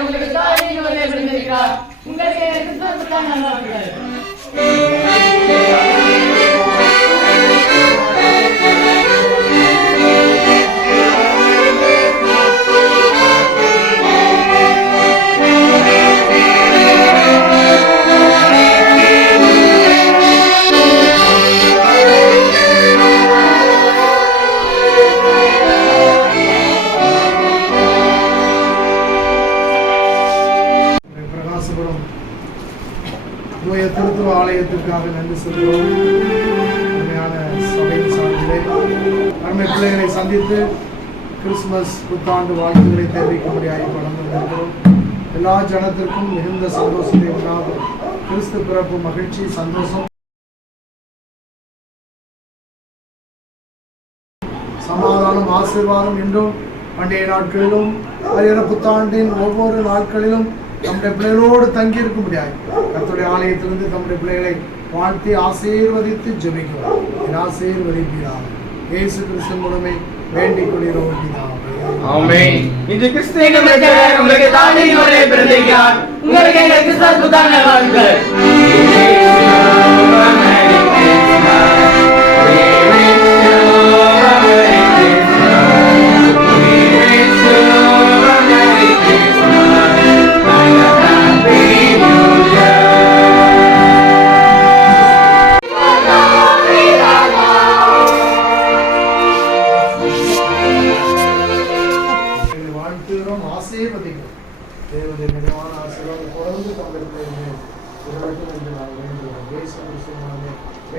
உங்களுக்கு தாயின் உதவி உங்களுக்கு நல்லா இரக்கத்திற்காக நன்றி சொல்கிறோம். உண்மையான சபையின் சார்பிலே அருமை பிள்ளைகளை சந்தித்து கிறிஸ்துமஸ் புத்தாண்டு வாழ்த்துக்களை தெரிவிக்கும்படியாக கடந்து எல்லா ஜனத்திற்கும் மிகுந்த சந்தோஷத்தை உண்டாகும். கிறிஸ்து பிறப்பு மகிழ்ச்சி சந்தோஷம். சமாதானம் ஆசீர்வாதம் என்றும் பண்டைய நாட்களிலும் அரியன புத்தாண்டின் ஒவ்வொரு நாட்களிலும் நம்முடைய பிள்ளைகளோடு தங்கி இருக்கும்படியாய் கர்த்தருடைய ஆலயத்திலிருந்து நம்முடைய பிள்ளைகளை வாழ்த்தி ஆசீர்வதித்து ஜெபிக்கிறோம் என் ஆசீர்வதிப்பீராக இயேசு கிறிஸ்து மூலமே வேண்டிக் கொள்கிறோம் பிதாவே. ஆமென். இன்று கிறிஸ்துவின் ரட்சகர் உங்களுக்கு பிறந்திருக்கிறார். எங்கள்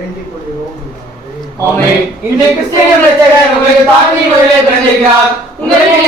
வேண்டிக் கொள்கிறோம் இன்றைய கிறிஸ்திய அமைச்சர் உங்களுக்கு தாக்கி வழியிலே பிறந்திருக்கிறார் உங்களுக்கு